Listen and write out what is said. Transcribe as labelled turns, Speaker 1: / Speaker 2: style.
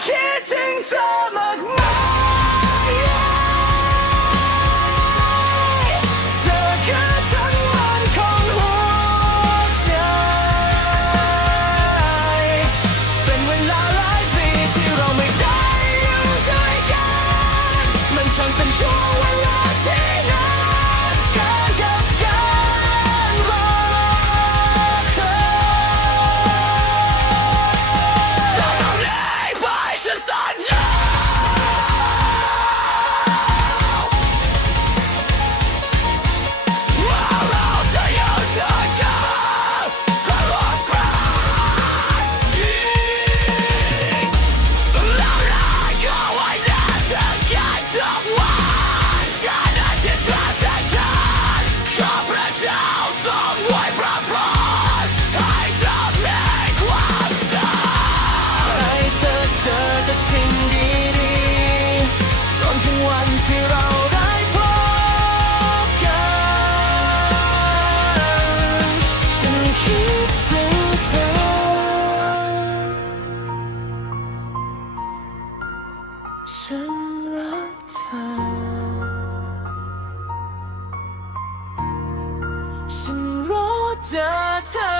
Speaker 1: Kid! ที่เราได้พบกัน ฉันคิดถึงเธอ ฉันรักเธอ ฉันรอเจอเธอ